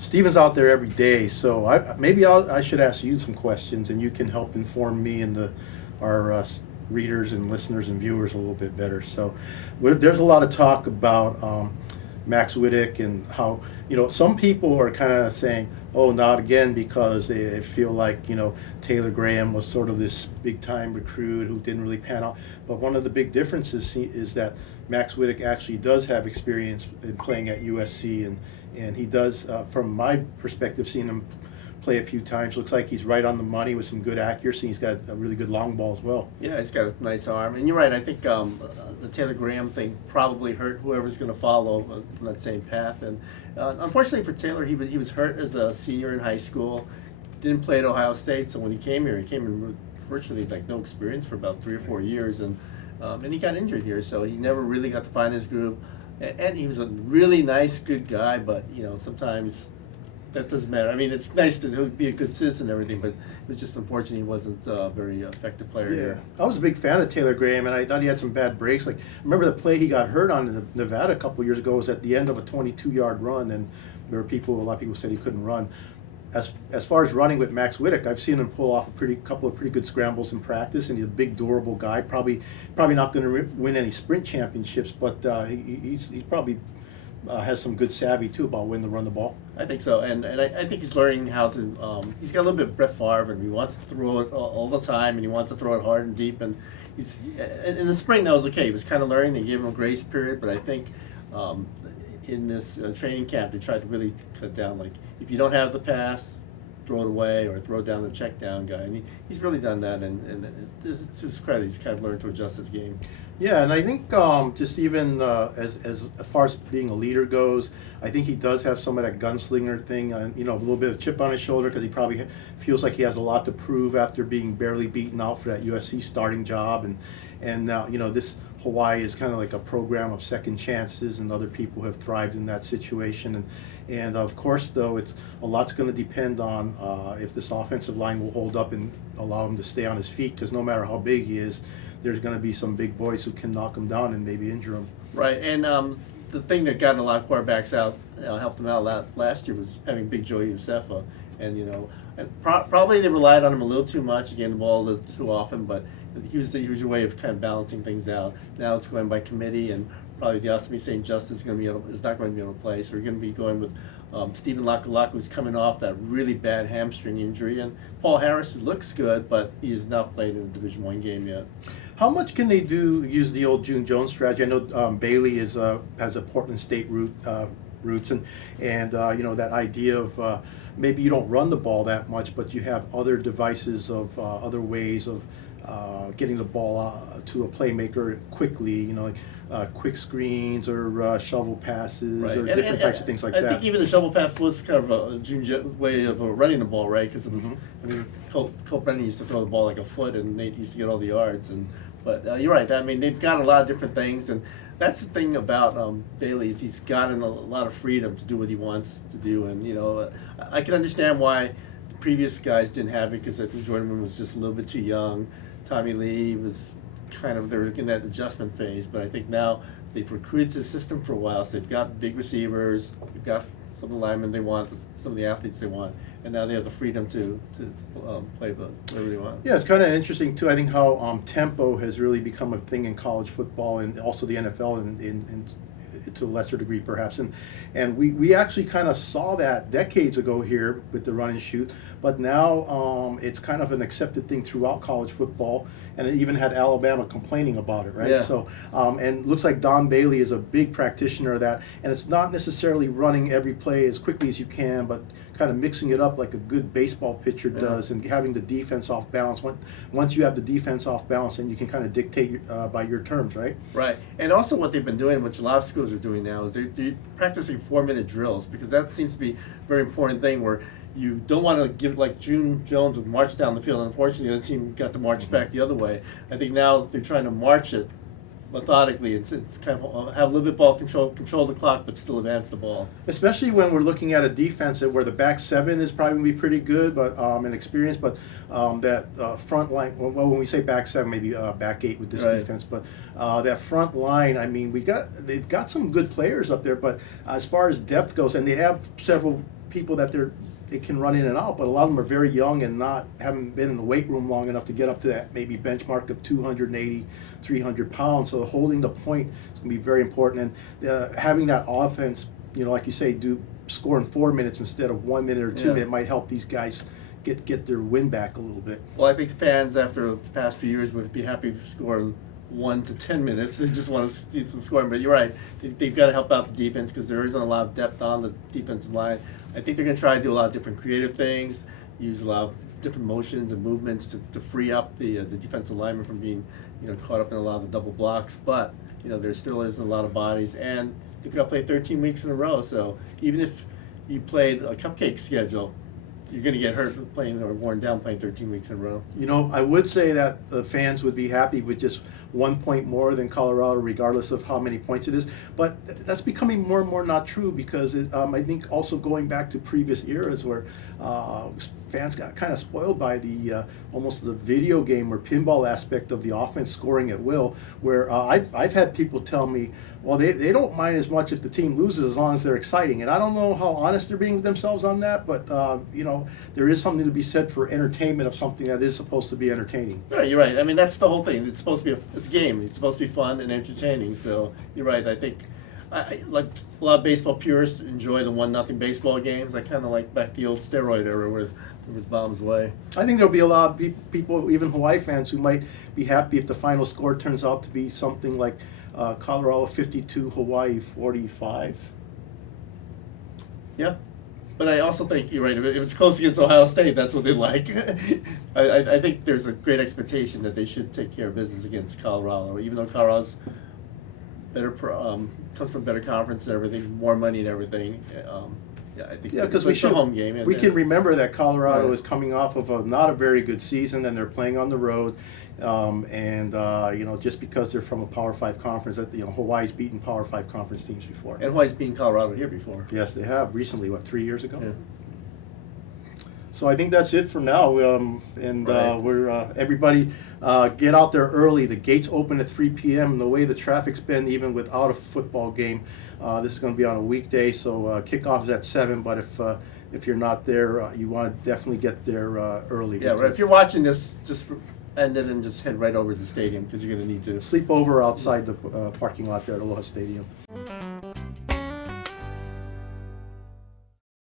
Steven's out there every day, so I should ask you some questions, and you can help inform me and our readers and listeners and viewers a little bit better. So, there's a lot of talk about Max Whittick and how some people are kind of saying, "Oh, not again," because they feel like Taylor Graham was sort of this big time recruit who didn't really pan out. But one of the big differences is that Max Whittick actually does have experience in playing at USC, and he does, from my perspective, seeing him play a few times, looks like he's right on the money with some good accuracy. He's got a really good long ball as well. Yeah, he's got a nice arm, and you're right. I think the Taylor Graham thing probably hurt whoever's going to follow from that same path. And unfortunately for Taylor, he was hurt as a senior in high school. Didn't play at Ohio State, so when he came here, he came in with virtually like no experience for about 3 or 4 years, and he got injured here, so he never really got to find his groove. And he was a really nice, good guy, but sometimes that doesn't matter. I mean, it's nice to be a good citizen and everything, but it was just unfortunate he wasn't a very effective player here. I was a big fan of Taylor Graham, and I thought he had some bad breaks. Like, remember the play he got hurt on in Nevada a couple years ago was at the end of a 22-yard run, and a lot of people said he couldn't run. As far as running with Max Whittick, I've seen him pull off a couple of pretty good scrambles in practice, and he's a big, durable guy. Probably not going to win any sprint championships, but he's probably has some good savvy too about when to run the ball. I think so, and I think he's learning how to. He's got a little bit of Brett Favre, and he wants to throw it all the time, and he wants to throw it hard and deep. And he's in the spring that was okay. He was kind of learning. They gave him a grace period, but I think in this training camp they tried to really cut down. Like, if you don't have the pass, throw it away or throw it down the check down guy, and he's really done that. And to his credit, he's kind of learned to adjust his game. Yeah, and I think just even as far as being a leader goes, I think he does have some of that gunslinger thing, a little bit of chip on his shoulder because he probably feels like he has a lot to prove after being barely beaten out for that USC starting job, and now this Hawaii is kind of like a program of second chances, and other people have thrived in that situation, and of course though a lot's going to depend on if this offensive line will hold up and allow him to stay on his feet, because no matter how big he is, there's going to be some big boys who can knock him down and maybe injure him. Right, and the thing that got a lot of quarterbacks out, helped them out last year, was having Big Joey Josefa, and probably they relied on him a little too much, getting the ball a little too often, but he was your way of kind of balancing things out. Now it's going by committee, and probably the Osamu St. Justin is not going to be able to play, so we're going to be going with Stephen Lakalaka, who's coming off that really bad hamstring injury, and Paul Harris, who looks good, but he has not played in a Division I game yet. How much can they use the old June Jones strategy? I know Bailey has a Portland State roots, and that idea of maybe you don't run the ball that much, but you have other devices of other ways of getting the ball to a playmaker quickly, like quick screens or shovel passes, right, or different types of things like that. I think even the shovel pass was kind of a June way of running the ball, right? Because it was, I mean, Colt Brennan used to throw the ball like a foot, and Nate used to get all the yards. But you're right. I mean, they've got a lot of different things, and that's the thing about Bailey, is he's gotten a lot of freedom to do what he wants to do, and I can understand why the previous guys didn't have it, because I think Jordan was just a little bit too young. Tommy Lee was they were in that adjustment phase, but I think now they've recruited the system for a while, so they've got big receivers, they've got some of the linemen they want, some of the athletes they want, and now they have the freedom to play whatever they want. Yeah, it's kind of interesting too. I think how tempo has really become a thing in college football, and also the NFL, and to a lesser degree perhaps, and we actually kind of saw that decades ago here with the run and shoot, but now it's kind of an accepted thing throughout college football, and it even had Alabama complaining about it, right? Yeah. So and looks like Don Bailey is a big practitioner of that, and it's not necessarily running every play as quickly as you can, but kind of mixing it up like a good baseball pitcher does, and having the defense off balance. Once you have the defense off balance, then you can kind of dictate by your terms, right? Right, and also what they've been doing, which a lot of schools are doing now, is they're practicing 4-minute drills, because that seems to be a very important thing, where you don't want to give, like June Jones would march down the field. Unfortunately, the other team got to march back the other way. I think now they're trying to march it methodically. It's kind of have a little bit ball control the clock, but still advance the ball. Especially when we're looking at a defense where the back seven is probably going to be pretty good, but in experience, but that front line. Well, when we say back seven, maybe back eight with this defense, but that front line. I mean, they've got some good players up there, but as far as depth goes, and they have several people that they can run in and out, but a lot of them are very young and haven't been in the weight room long enough to get up to that maybe benchmark of 280, 300 pounds. So holding the point is going to be very important, and having that offense, like you say, score in 4 minutes instead of 1 minute or 2 minutes might help these guys get their win back a little bit. Well, I think fans after the past few years would be happy scoring 1 to 10 minutes. They just want to see some scoring. But you're right, they've got to help out the defense because there isn't a lot of depth on the defensive line. I think they're going to try to do a lot of different creative things, use a lot of different motions and movements to free up the defensive lineman from being caught up in a lot of the double blocks. But there still isn't a lot of bodies, and you've got to play 13 weeks in a row. So even if you played a cupcake schedule, you're going to get hurt playing or worn down playing 13 weeks in a row. I would say that the fans would be happy with just 1 point more than Colorado, regardless of how many points it is. But that's becoming more and more not true because I think also going back to previous eras where fans got kind of spoiled by the almost the video game or pinball aspect of the offense scoring at will, where I've had people tell me, well, they don't mind as much if the team loses as long as they're exciting. And I don't know how honest they're being with themselves on that, but there is something to be said for entertainment of something that is supposed to be entertaining. Yeah, you're right. I mean, that's the whole thing. It's supposed to be it's a game. It's supposed to be fun and entertaining. So you're right. I think I like a lot of baseball purists enjoy the 1-0 baseball games. I kind of like back the old steroid era where it was bombs away. I think there'll be a lot of people, even Hawaii fans, who might be happy if the final score turns out to be something like Colorado 52, Hawaii 45. Yeah. But I also think you're right. If it's close against Ohio State, that's what they like. I think there's a great expectation that they should take care of business against Colorado, even though Colorado's better, comes from better conference and everything, more money and everything. I think because it's a home game. We can remember that Colorado is coming off of not a very good season, and they're playing on the road. Just because they're from a Power 5 conference, Hawaii's beaten Power 5 conference teams before. And Hawaii's beaten Colorado here before. Yes, they have recently. 3 years ago? Yeah. So I think that's it for now. We're everybody get out there early. The gates open at 3 p.m. And the way the traffic's been, even without a football game, this is going to be on a weekday. So kickoff is at 7. But if you're not there, you want to definitely get there early. Yeah, right. If you're watching this, just end it and just head right over to the stadium because you're going to need to sleep over outside the parking lot there at Aloha Stadium.